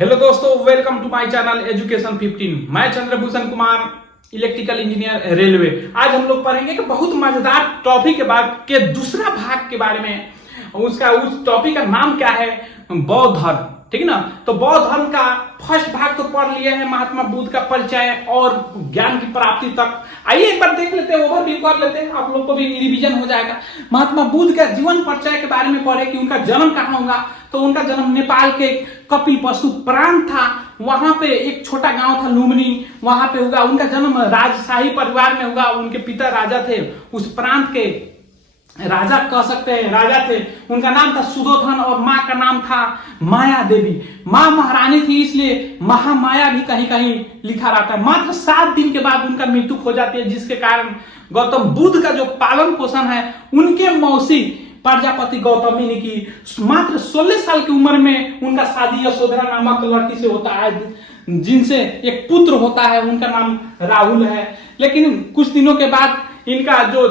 Hello दोस्तों, welcome to my channel education 15। मैं Chandrabhushan Kumar, electrical engineer, railway. आज हम लोग पढ़ेंगे कि बहुत मजेदार टॉपिक के बाद के दूसरा भाग के बारे में। उस टॉपिक का नाम क्या है? बौद्ध धर्म। ठीक ना? तो बौद्ध धर्म का फर्स्ट भाग तो पढ़ लिए हैं, महात्मा बुद्ध का परिचय और ज्ञान की प्राप्ति तक। आइए एक बार देख लेते हैं, ओवरव्यू कर लेते हैं, आप लोग को भी रिवीजन हो जाएगा। महात्मा बुद्ध का जीवन परिचय के बारे में पढ़े कि उनका जन्म कहाँ हुआ। तो उनका जन्म नेपाल के कपिलवस्तु प्रांत था, वहां पे एक छोटा गांव था लुम्बिनी, वहां पे हुआ। उनका जन्म राजशाही परिवार में हुआ। उनके पिता राजा थे, उस प्रांत के राजा कह सकते हैं, राजा थे। उनका नाम था सुधोधन और माँ का नाम था माया देवी। माँ महारानी थी, इसलिए महामाया भी कहीं कहीं लिखा रहता है। मात्र 7 दिन के बाद उनका मृत्यु हो जाती है, जिसके कारण गौतम बुद्ध का जो पालन पोषण है उनके मौसी प्रजापति गौतमी ने की। मात्र 16 साल की उम्र में उनका शादी यशोधरा नामक लड़की से होता है, जिनसे एक पुत्र होता है, उनका नाम राहुल है। लेकिन कुछ दिनों के बाद इनका जो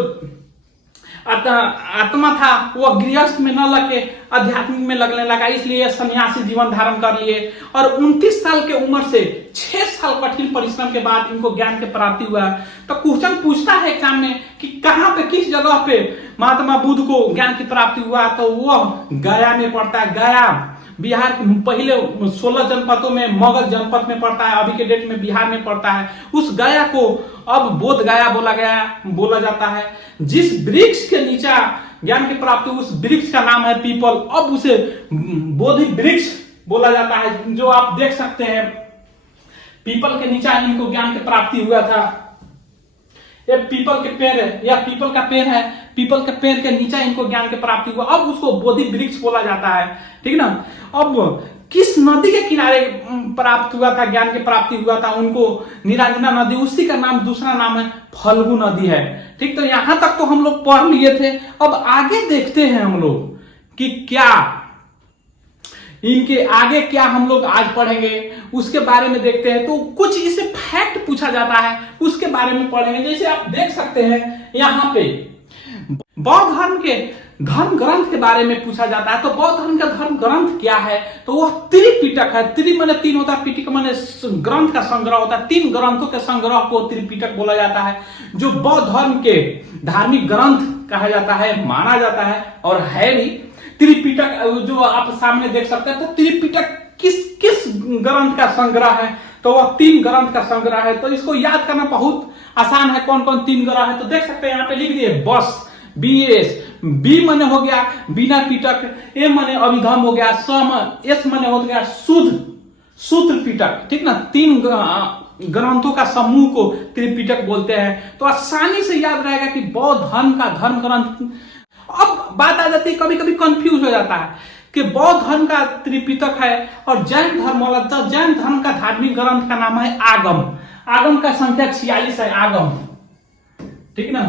आत्मा था वो गृहस्थ में न लगे आध्यात्मिक में लगने लगा, इसलिए सन्यासी जीवन धारण कर लिए। और 29 साल के उम्र से 6 साल कठिन परिश्रम के बाद इनको ज्ञान की प्राप्ति हुआ। तो क्वेश्चन पूछता है एग्जाम में कि कहाँ पे, किस जगह पे महात्मा बुद्ध को ज्ञान की प्राप्ति हुआ। तो वह गया में पड़ता है। गया बिहार के पहले 16 जनपदों में मगध जनपद में पड़ता है, अभी के डेट में बिहार में पड़ता है। उस गया को अब बोध गया बोला जाता है। जिस वृक्ष के नीचे ज्ञान की प्राप्ति, उस वृक्ष का नाम है पीपल। अब उसे बोधि वृक्ष बोला जाता है, जो आप देख सकते हैं। पीपल के नीचे इनको ज्ञान की प्राप्ति हुआ था। ये पीपल के पेड़ है, यह पीपल का पेड़ है। पीपल के पेड़ के नीचे इनको ज्ञान की प्राप्ति हुआ। अब उसको बोधि वृक्ष बोला जाता है। ठीक ना? अब किस नदी के किनारे प्राप्त हुआ था, ज्ञान की प्राप्ति हुआ था उनको? निरंजना नदी, उसी का नाम, दूसरा नाम है फल्गु नदी है। ठीक, तो यहां तक तो हम लोग पढ़ लिए थे। अब आगे देखते हैं हम लोग कि क्या इनके आगे क्या हम लोग आज पढ़ेंगे, उसके बारे में देखते हैं। तो कुछ इसे फैक्ट पूछा जाता है, उसके बारे में पढ़ेंगे। जैसे आप देख सकते हैं यहाँ पे बौद्ध धर्म के धर्म ग्रंथ के बारे में पूछा जाता है। तो बौद्ध धर्म का धर्म ग्रंथ क्या है? तो वह त्रिपिटक है। त्रि माने 3 होता है, पिटक माने ग्रंथ का संग्रह होता है। 3 ग्रंथों के संग्रह को त्रिपिटक बोला जाता है, जो बौद्ध धर्म के धार्मिक ग्रंथ कहा जाता है, माना जाता है और है भी। त्रिपिटक जो आप सामने देख सकते हैं, तो त्रिपिटक किस ग्रंथ का संग्रह है? तो वह 3 ग्रंथ का संग्रह है। तो इसको याद करना बहुत आसान है। कौन कौन 3 ग्रंथ है? तो देख सकते हैं, यहाँ पे लिख दिए बस, BS। बी मने हो गया बिना पिटक, ए मने अभिधम हो गया, एस मने हो गया सूत्र पिटक। ठीक ना? 3 ग्रंथों का समूह को त्रिपिटक बोलते हैं। तो आसानी से याद रहेगा कि बौद्ध धर्म का धर्म ग्रंथ। अब बात आ जाती है, कभी कभी कंफ्यूज हो जाता है कि बौद्ध धर्म का त्रिपिटक है और जैन धर्म वाला। तो जैन धर्म का धार्मिक ग्रंथ का नाम है आगम। आगम का संख्या 46 है। आगम, ठीक ना?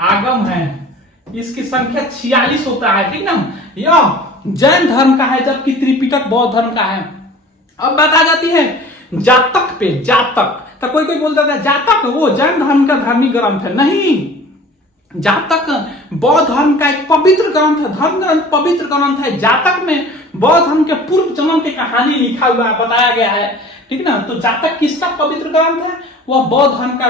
आगम है, इसकी संख्या 46 होता है। ठीक ना? यह जैन धर्म का है, जबकि त्रिपिटक बौद्ध धर्म का है। अब बात आ जाती है जातक पे। जातक तो कोई बोलता है जातक वो जैन धर्म का धार्मिक ग्रंथ है। नहीं, जातक बौद्ध धर्म का एक पवित्र ग्रंथ है, धर्म ग्रंथ, पवित्र ग्रंथ है। जातक में बौद्ध धर्म के पूर्व जन्म की कहानी लिखा हुआ है, बताया गया है। ठीक ना? तो जातक किसका पवित्र ग्रंथ है? वह बौद्ध धर्म का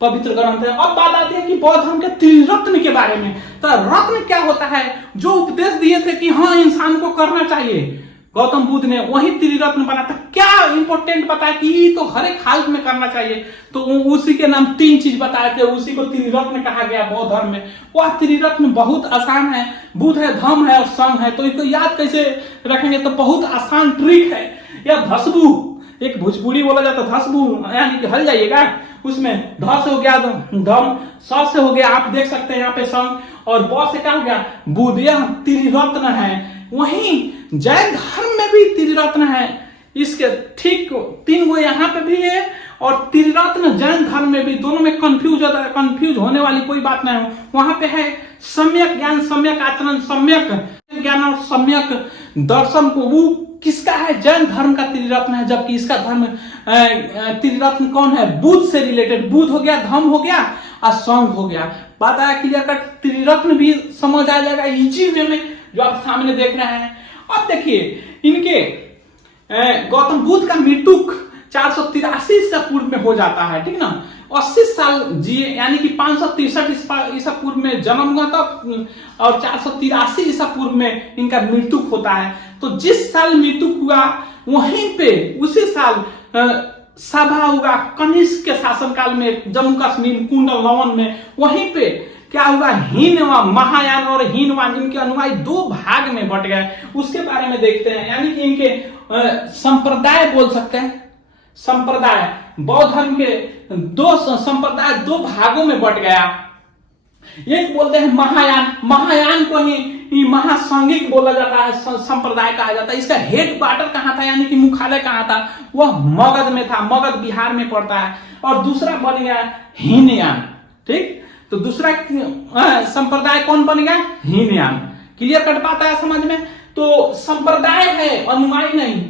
पवित्र ग्रंथ है। अब बात आती है कि बौद्ध धर्म के त्रिरत्न के बारे में। तो रत्न क्या होता है? जो उपदेश दिए थे कि हाँ इंसान को करना चाहिए, गौतम बुद्ध ने वही त्रिरत्न बना था। क्या इंपॉर्टेंट बताया कि तो हर एक हालत में करना चाहिए। तो उसी के नाम 3 चीज बताए थे, उसी को त्रिरत्न कहा गया बौद्ध धर्म में। वह त्रिरत्न बहुत आसान है। बुद्ध है, धम्म है और संघ है। तो इसको याद कैसे रखेंगे? तो बहुत आसान ट्रिक है। यह धसबू, एक भोजपुरी बोला जाता है धसबू, यानी कि हल जाइएगा। उसमें ध से हो गया धम, स से हो गया, आप देख सकते हैं यहाँ पे संघ, और ब से क्या हो गया बुद्ध। यह त्रिरत्न है। वहीं जैन धर्म में भी त्रिरत्न है। इसके ठीक 3 गो यहाँ पे भी है और त्रिरत्न जैन धर्म में भी। दोनों में कंफ्यूज होने वाली कोई बात नहीं है। वहां पे है सम्यक ज्ञान, सम्यक आचरण, सम्यक ज्ञान और सम्यक दर्शन को। वो किसका है? जैन धर्म का त्रिरत्न है। जबकि इसका धर्म त्रिरत्न कौन है? बुद्ध से रिलेटेड। बुद्ध हो गया, धम्म हो गया और संघ हो गया। बात आया क्लियर कट। त्रिरत्न भी समझ आ जाएगा इजी वे में, जो आप सामने देख रहे हैं। अब देखिए इनके गौतम बुद्ध का मृत्यु 483 ईसा पूर्व में हो जाता है, ठीक ना। 80 साल जिए, यानी कि 563 ईसा पूर्व में जन्म हुआ था और 483 ईसा पूर्व में इनका मृत्यु होता है। तो जिस साल मृत्यु हुआ वहीं पे उसी साल सभा हुआ कनिष्क के शासनकाल में जम्मू कश्मीर कुंडल लवन में। वहीं पे क्या हुआ, हीनवा महायान और हीनवान इनके अनुयायी दो भाग में बट गए। उसके बारे में देखते हैं, यानी कि इनके संप्रदाय बोल सकते हैं, संप्रदाय बौद्ध धर्म के दो संप्रदाय दो भागों में बट गया। एक बोलते हैं महायान, महायान को ही महासांगिक बोला जाता है, संप्रदाय कहा जाता है। इसका हेड क्वार्टर कहाँ था, यानी कि मुख्यालय कहाँ था, वह मगध में था, मगध बिहार में पड़ता है। और दूसरा बन गया हीनयान, ठीक। तो दूसरा संप्रदाय कौन बन गया, हीनयान। क्लियर कर पाता है समझ में। तो संप्रदाय है, अनुयायी नहीं।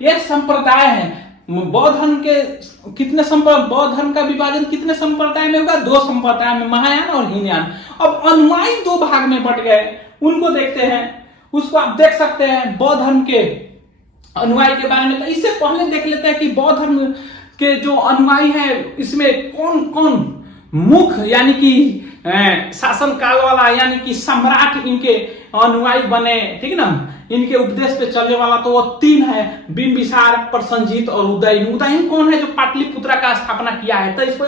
यह संप्रदाय है। बौद्ध धर्म के कितने बौद्ध धर्म का विभाजन कितने संप्रदाय में होगा, दो संप्रदाय में, महायान और हीनयान। अब अनुयायी दो भाग में बट गए, उनको देखते हैं। उसको आप देख सकते हैं बौद्ध धर्म के अनुयायी के बारे में। तो इससे पहले देख लेते हैं कि बौद्ध धर्म के जो अनुयायी हैं इसमें कौन कौन मुख्य, यानी कि शासन काल वाला, यानी कि सम्राट इनके अनुयायी बने, ठीक ना। इनके उपदेश पे चलने वाला तो वो तीन है, बिंबिसार, प्रसन्नजीत और उदयन। उदयन कौन है, जो पाटलिपुत्रा का स्थापना किया है। तो इसको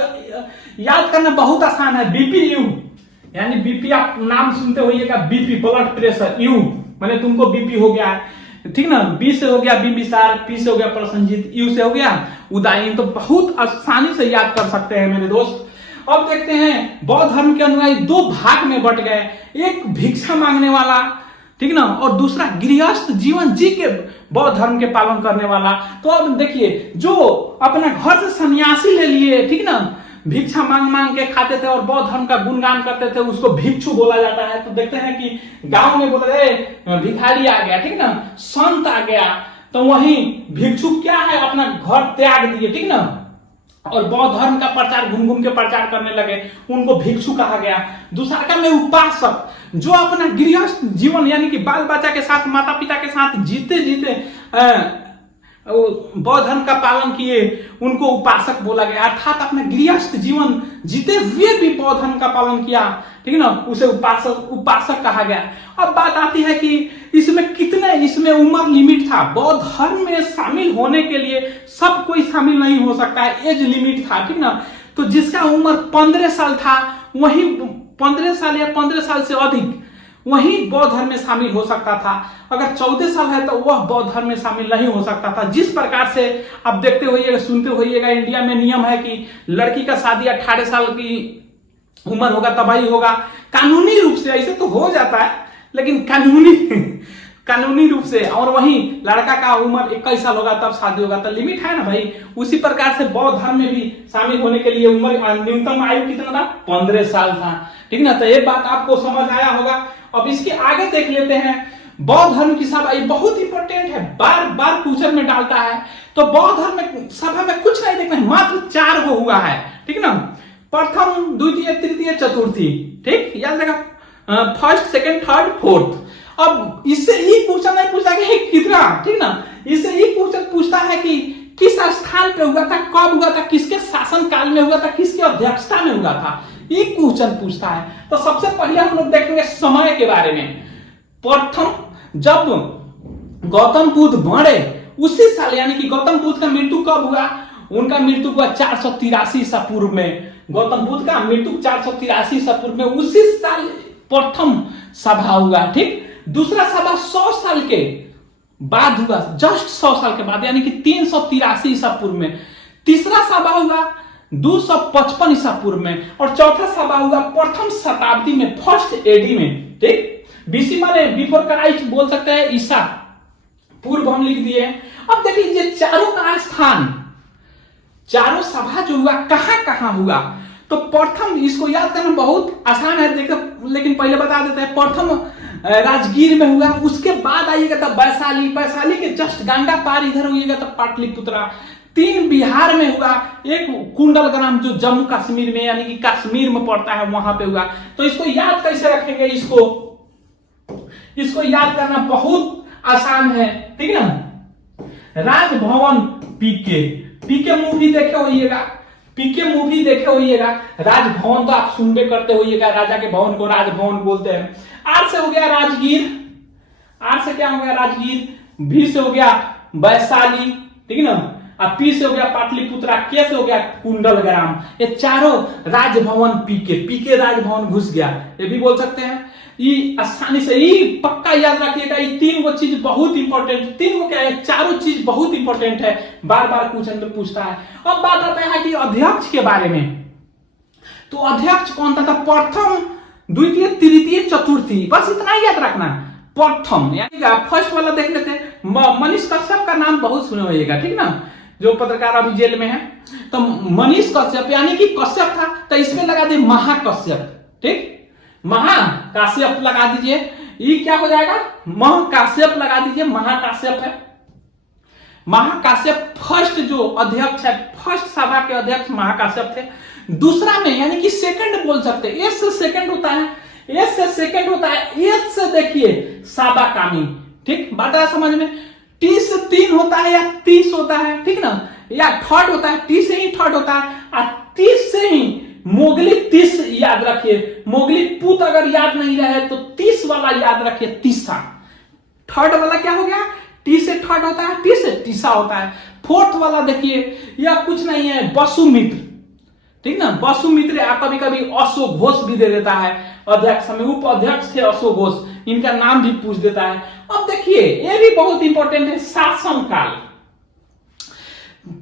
याद करना बहुत आसान है। बीपी यू, यानी बीपी आप नाम सुनते होइएगा, बीपी ब्लड प्रेशर, यू मैंने तुमको बीपी हो गया, ठीक ना। बी से हो गया बिंबिसार, पी से हो गया प्रसन्नजीत, यू से हो गया उदयन। तो बहुत आसानी से याद कर सकते हैं मेरे दोस्त। अब देखते हैं बौद्ध धर्म के अनुयायी दो भाग में बट गए, एक भिक्षा मांगने वाला, ठीक ना, और दूसरा गृहस्थ जीवन जी के बौद्ध धर्म के पालन करने वाला। तो अब देखिए, जो अपना घर से सन्यासी ले लिए, ठीक ना, भिक्षा मांग मांग के खाते थे और बौद्ध धर्म का गुणगान करते थे, उसको भिक्षु बोला जाता है। तो देखते हैं कि गांव में बोल रहे भिखारी आ गया, ठीक ना, संत आ गया, तो वहीं भिक्षु क्या है, अपना घर त्याग दिए, ठीक ना, और बौद्ध धर्म का प्रचार घूम घूम के प्रचार करने लगे, उनको भिक्षु कहा गया। दूसरा में उपासक, जो अपना गृहस्थ जीवन, यानी कि बाल बच्चा के साथ, माता पिता के साथ जीते जीते बौद्ध धर्म का पालन किए, उनको उपासक बोला गया। अर्थात अपना गृहस्थ जीवन जीते हुए भी बौद्ध धर्म का पालन किया, ठीक ना, उसे उपासक कहा गया। अब बात आती है कि इसमें उम्र लिमिट था। बौद्ध धर्म में शामिल होने के लिए सब कोई शामिल नहीं हो सकता है, एज लिमिट था, ठीक ना। तो जिसका उम्र 15 साल था, वही 15 साल या 15 साल से अधिक वही बौद्ध धर्म में शामिल हो सकता था। अगर 14 साल है तो वह बौद्ध धर्म में शामिल नहीं हो सकता था। जिस प्रकार से आप देखते होइएगा, सुनते होइएगा, इंडिया में नियम है कि लड़की का शादी 18 साल की उम्र होगा तब ही होगा। कानूनी रूप से ऐसे तो हो जाता है, लेकिन कानूनी रूप से। और वहीं लड़का का उम्र 21 साल होगा तब शादी होगा। तो लिमिट है ना भाई। उसी प्रकार से बौद्ध धर्म में भी शामिल होने के लिए उम्र न्यूनतम आयु कितना था, 15 साल था, ठीक ना। तो ये बात आपको समझ आया होगा। अब इसके आगे देख लेते हैं बौद्ध धर्म की सभा। ये बहुत इंपॉर्टेंट है, बार बार क्वेश्चन में डालता है। तो बौद्ध धर्म में सभा में कुछ नहीं देखना है, मात्र 4 गो हुआ है, ठीक ना। प्रथम, द्वितीय, तृतीय, चतुर्थी, ठीक, याद रखा, फर्स्ट, सेकंड, थर्ड, फोर्थ। अब इससे ही क्वेश्चन नहीं पूछा कि कितना, ठीक ना। इससे ही क्वेश्चन पूछता है कि किस स्थान पे हुआ था, कब हुआ था, किसके शासन काल में हुआ था, किसकी अध्यक्षता में हुआ था, ये क्वेश्चन पूछता है। तो सबसे पहले हम लोग देखेंगे समय के बारे में। प्रथम, जब गौतम बुद्ध मरे उसी साल, यानी कि गौतम बुद्ध का मृत्यु कब हुआ, उनका मृत्यु हुआ 483 ईसा पूर्व में। गौतम बुद्ध का मृत्यु 483 ईसा पूर्व में, उसी साल प्रथम सभा हुआ, ठीक। दूसरा सभा 100 साल के बाद हुआ, जस्ट 100 साल के बाद, यानी कि 383 ईसा पूर्व में। तीसरा सभा हुआ 255 ईसा पूर्व में। और चौथा सभा हुआ प्रथम शताब्दी में, फर्स्ट एडी में, ठीक। बीसी माने बिफोर क्राइस्ट बोल सकते हैं, ईसा पूर्व हम लिख दिए। अब देख लीजिए चारों का स्थान, चारों सभा जो हुआ कहां कहां हुआ। तो प्रथम, इसको याद करना बहुत आसान है, देखो, लेकिन पहले बता देते हैं। प्रथम राजगीर में हुआ, उसके बाद आइएगा तब वैशाली के जस्ट गंगा पार इधर होइएगा तब पाटलिपुत्रा। 3 बिहार में हुआ, एक कुंडल ग्राम जो जम्मू कश्मीर में, यानी कि कश्मीर में पड़ता है, वहां पे हुआ। तो इसको याद कैसे रखेंगे, इसको याद करना बहुत आसान है, ठीक है ना। राजभवन पीके, पीके मूवी देखे होइएगा, पीके मूवी देखे होइएगा। राजभवन तो आप सुनबे करते होइएगा, राजा के भवन को राजभवन बोलते हैं। आर से हो गया राजगीर, आर से क्या हो गया राजगीर, भी से हो गया वैशाली, ठीक है ना, अब पी से हो गया पाटलिपुत्रा, के से हो गया कुंडलग्राम। ये चारों राजभवन पीके, पीके राजभवन घुस गया, ये भी बोल सकते हैं। ये आसानी से ये पक्का याद रखिएगा, ये तीन वो चीज बहुत इंपॉर्टेंट, तीन वो क्या है, चारों चीज बहुत इंपॉर्टेंट है, बार बार क्वेश्चन में पूछता है। अब बात आता है कि अध्यक्ष के बारे में, तो अध्यक्ष कौन था? प्रथम, द्वितीय, तृतीय, चतुर्थी, बस इतना ही याद रखना। प्रथम यानी फर्स्ट वाला देख लेते हैं। मनीष कश्यप का नाम बहुत सुने होइएगा, ठीक ना, जो पत्रकार अभी जेल में है। तो मनीष कश्यप यानी कि कश्यप था, तो इसमें लगा दिए महाकश्यप, ठीक, महाकाश्यप लगा दीजिए, ये क्या हो जाएगा, महाकाश्यप लगा दीजिए, महाकाश्यप है। महाकाश्यप फर्स्ट जो अध्यक्ष है, फर्स्ट सभा के अध्यक्ष महाकाश्यप थे। दूसरा में यानी कि सेकंड बोल सकते हैं, एस से सेकंड होता है, एस से सेकंड होता है, एस से देखिए साबाकामी, ठीक, बात है समझ में। टी से 3 होता है या 30 होता है, ठीक ना, या थर्ड होता है, टी से ही थर्ड होता है, और 30 से ही मोगली 30 याद रखिए, मोगली पूत अगर याद नहीं रहे तो 30 वाला याद रखिए, तीसरा। थर्ड वाला क्या हो गया, टी से थर्ड होता है, टी से तीसरा होता है। फोर्थ वाला देखिए, यह कुछ नहीं है, वसुमित्र, ठीक ना, वसुमित्र, या कभी कभी अशोक घोष भी दे देता है अध्यक्ष में, उप अध्यक्ष थे अशोक घोष, इनका नाम भी पूछ देता है। अब देखिए ये भी बहुत इंपॉर्टेंट है, शासनकाल,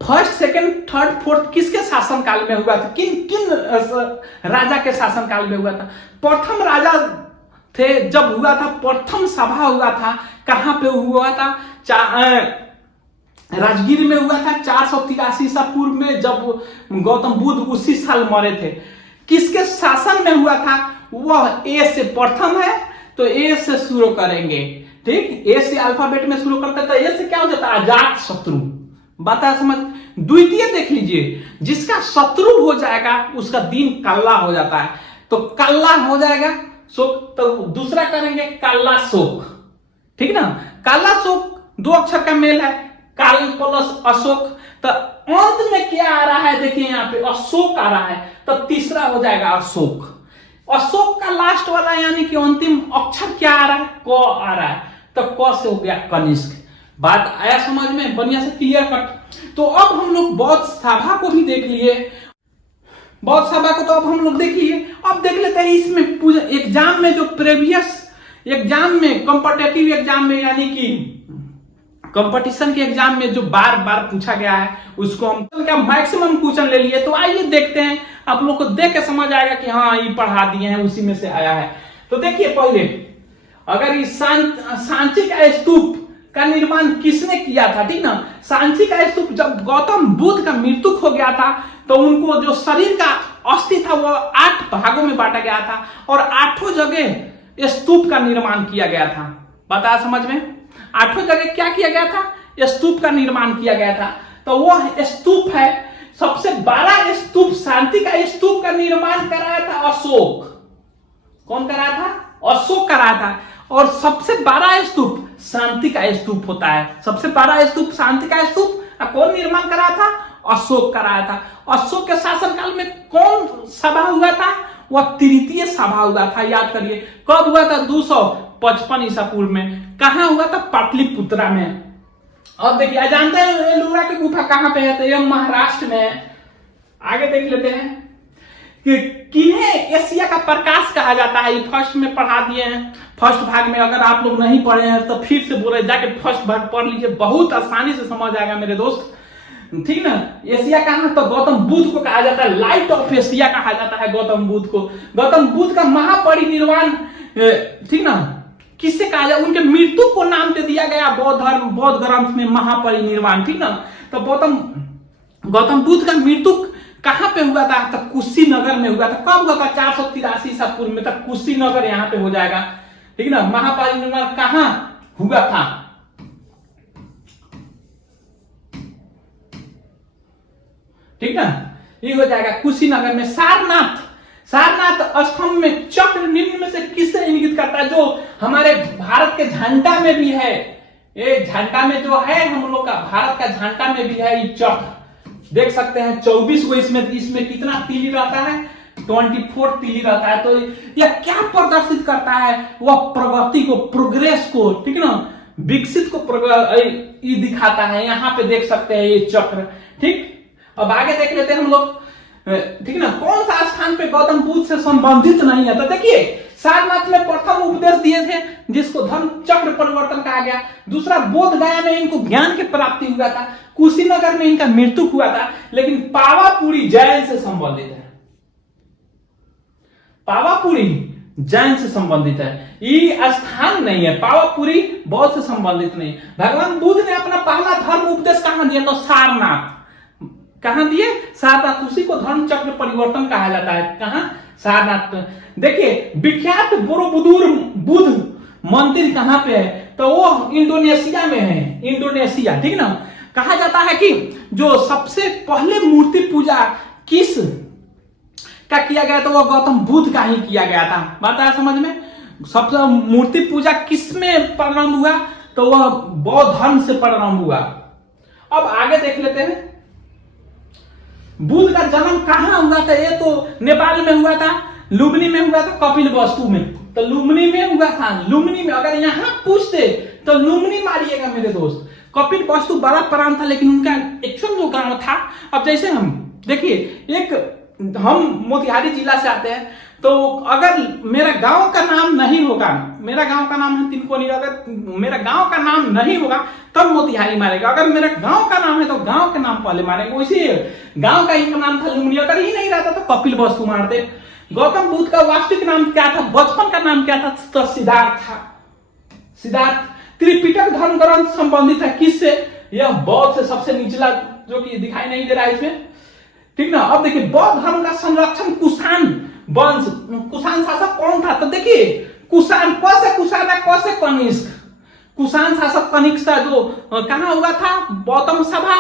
फर्स्ट, सेकंड, थर्ड, फोर्थ किसके शासनकाल में हुआ था, किन किन राजा के शासनकाल में हुआ था? प्रथम राजा थे जब हुआ था, प्रथम सभा हुआ था, कहां पे हुआ था, राजगीर में हुआ था 483 ईसा पूर्व में, जब गौतम बुद्ध उसी साल मरे थे। किसके शासन में हुआ था? वह ए से प्रथम है, तो ए से शुरू करेंगे, ठीक, ए से अल्फाबेट में शुरू करते, तो ए से क्या हो जाता है, अजात शत्रु, बता समझ। द्वितीय देख लीजिए, जिसका शत्रु हो जाएगा उसका दिन कल्ला हो जाता है, तो कल्ला हो जाएगा शोक, तो दूसरा करेंगे काला शोक, ठीक ना, काला शोक 2 अक्षर का मेल है, काल प्लस अशोक, तो अंत में क्या आ रहा है, देखिए यहाँ पे अशोक आ रहा है, तो तीसरा हो जाएगा अशोक। अशोक का लास्ट वाला यानी कि अंतिम अक्षर क्या आ रहा है, क आ रहा है, तो क से हो गया कनिष्क। बात आया समझ में, बढ़िया से क्लियर कट। तो अब हम लोग बौद्ध सभा को भी देख लिए, बौद्ध सभा को तो अब हम लोग देख लिए। अब देख लेते हैं इसमें एग्जाम में जो प्रीवियस एग्जाम में, कॉम्पिटिटिव एग्जाम में, यानी कि कंपटीशन के एग्जाम में जो बार बार पूछा गया है, उसको हम क्या मैक्सिमम क्वेश्चन ले लिए। तो आइए देखते हैं, आप लोग को देख के समझ आएगा कि हाँ ये पढ़ा दिए हैं, उसी में से आया है। तो देखिए पहले, अगर इस सांची का स्तूप का निर्माण किसने किया था, ठीक ना, सांची का स्तूप जब गौतम बुद्ध का मृत्यु हो गया था, तो उनको जो शरीर का अस्थि था वो 8 भागों में बांटा गया था, और 8 जगह स्तूप का निर्माण किया गया था। बता समझ में, 8 जगह क्या किया गया था, स्तूप का निर्माण किया गया था। तो वह स्तूप है, सबसे बड़ा स्तूप, शांति का स्तूप का निर्माण कराया था अशोक। कौन कराया था? अशोक कराया था। और सबसे बड़ा स्तूप शांति का स्तूप होता है, सबसे बड़ा स्तूप शांति का स्तूप कौन निर्माण कराया था? अशोक कराया था। अशोक के शासनकाल में कौन सभा हुआ था? वह तृतीय सभा हुआ था, याद करिए। कब हुआ था? 255 ईसा पूर्व में। कहां हुआ था? पाटलिपुत्रा में। अब देखिए, जानते हैं एलोरा की गुफा कहां पे है? तो यह महाराष्ट्र में है। आगे देख लेते हैं कि किन्हें एशिया का प्रकाश कहा जाता है। ये फर्स्ट में पढ़ा दिए हैं, फर्स्ट भाग में। अगर आप लोग नहीं पढ़े हैं तो फिर से बोले, जाके फर्स्ट भाग पढ़ लीजिए, बहुत आसानी से समझ आएगा मेरे दोस्त, ठीक ना। एशिया कहां? तो गौतम बुद्ध को कहा जाता है, लाइट ऑफ एशिया कहा जाता है गौतम बुद्ध को। गौतम बुद्ध का महापरिनिर्वाण, ठीक ना, किससे कहा जाए? उनके मृत्यु को नाम दे दिया गया बौद्ध ग्रंथ में, महापरिनिर्वाण, ठीक ना। तो गौतम बुद्ध का मृत्यु कहां पे हुआ था? तो कुशीनगर में हुआ था। कब हुआ था? 483 ईसा पूर्व में। तक कुशीनगर यहां पे हो जाएगा, ठीक ना। महापरिनिर्वाण कहां हुआ था? ठीक ना, ये हो जाएगा कुशीनगर में। सारनाथ स्तंभ में चक्र निम्न में से किससे इंगित करता है? जो हमारे भारत के झंडा में भी है, ये झंडा में जो है हम लोग का भारत का झंडा में भी है ये चक्र, देख सकते हैं 24 को इसमें कितना तीली रहता है, 24 तीली रहता है। तो यह क्या प्रदर्शित करता है, वह प्रगति को, प्रोग्रेस को, ठीक है ना, विकसित को ये दिखाता है। यहाँ पे देख सकते हैं ये चक्र। ठीक, अब आगे देख लेते हैं हम लोग, ठीक ना, कौन सा स्थान पे गौतम बुद्ध से संबंधित नहीं है। तो देखिए सारनाथ में प्रथम उपदेश दिए थे जिसको धर्म चक्र परिवर्तन कहा गया। दूसरा बोध गया में इनको ज्ञान की प्राप्ति हुआ था। कुशीनगर में इनका मृत्यु हुआ था। लेकिन पावापुरी जैन से संबंधित है, पावापुरी जैन से संबंधित है, ये स्थान नहीं है। पावापुरी बौद्ध से संबंधित नहीं। भगवान बुद्ध ने अपना पहला धर्म उपदेश कहां दिया? तो सारनाथ। कहां दिए? सारनाथ। उसी को धर्म चक्र परिवर्तन कहा जाता है। कहां? सारनाथ। देखिए विख्यात बोरोबुदुर बुद्ध मंदिर कहां पे है? तो वो इंडोनेशिया में है, इंडोनेशिया, ठीक ना। कहा जाता है कि जो सबसे पहले मूर्ति पूजा किस का किया गया, तो वो गौतम बुद्ध का ही किया गया था। बात आया समझ में? सबसे मूर्ति पूजा किस में प्रारंभ हुआ? तो वह बौद्ध धर्म से प्रारंभ हुआ। अब आगे देख लेते हैं, बुद्ध का जन्म कहां हुआ था? ये तो नेपाल में हुआ था, लुम्बिनी में हुआ था, कपिलवस्तु में। तो लुम्बिनी में हुआ था, लुम्बिनी में। अगर यहां पूछते तो लुम्बिनी मारिएगा मेरे दोस्त। कपिलवस्तु बड़ा प्रांत था, लेकिन उनका एक्चुअल जो गांव था, अब जैसे हम देखिए, एक हम मोतिहारी जिला से आते हैं, तो अगर मेरा गांव का नाम नहीं होगा, मेरा गांव का नाम है तिनकोनी, अगर मेरा गांव का नाम नहीं होगा तब मोतिहारी मारेगा। अगर मेरा गांव का नाम है तो गांव के नाम पहले मारेंगे। उसी गांव का इनका नाम था लुम्बिनी। अगर ही नहीं रहता तो कपिलवस्तु मारते। गौतम बुद्ध का वास्तविक नाम क्या था? बचपन का नाम क्या था? तो सिद्धार्थ था, सिद्धार्थ। त्रिपिटक धर्म ग्रंथ संबंधित है किससे? यह बौद्ध से, सबसे निचला जो कि दिखाई नहीं दे रहा है इसमें, ठीक ना। अब देखिए बौद्ध धर्म का संरक्षण कुषाण वंश, कुषाण शासक कौन था? तो देखिए कुषाण, कैसे कुषाण है, कैसे कनिष्क। कुषाण शासक कनिष्क था, जो कहां हुआ था? बौद्ध सभा,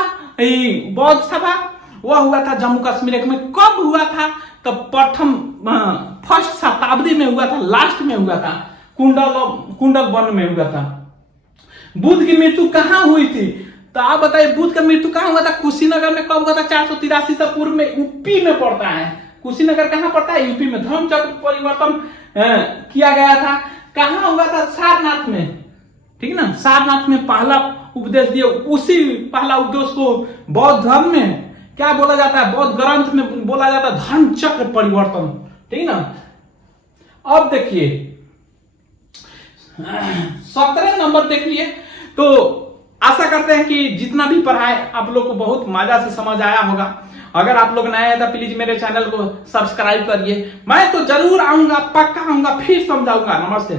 बौद्ध सभा, वह हुआ था जम्मू कश्मीर में। कब हुआ था? तो प्रथम फर्स्ट शताब्दी में हुआ था, लास्ट में हुआ था, कुंडल वन में हुआ था। बुद्ध की मृत्यु कहां हुई थी? तो आप बताइए बुद्ध का मृत्यु कहां हुआ था? कुशीनगर में। कब हुआ था? 483 से पूर्व में, यूपी में पड़ता है। कुशीनगर कहां पड़ता है? यूपी में। धर्म चक्र परिवर्तन किया गया था। कहां हुआ था? सारनाथ में, ठीक ना। सारनाथ में पहला उपदेश दिया। उसी पहला उपदेश को बौद्ध धर्म में क्या बोला जाता है? बौद्ध ग्रंथ में बोला जाता है धर्म चक्र परिवर्तन, ठीक ना। अब देखिए 17 नंबर देख लिए। तो आशा करते हैं कि जितना भी पढ़ाए आप लोग को बहुत मजा से समझ आया होगा। अगर आप लोग नए हैं तो प्लीज मेरे चैनल को सब्सक्राइब करिए। मैं तो जरूर आऊंगा, पक्का आऊंगा, फिर समझाऊंगा। नमस्ते।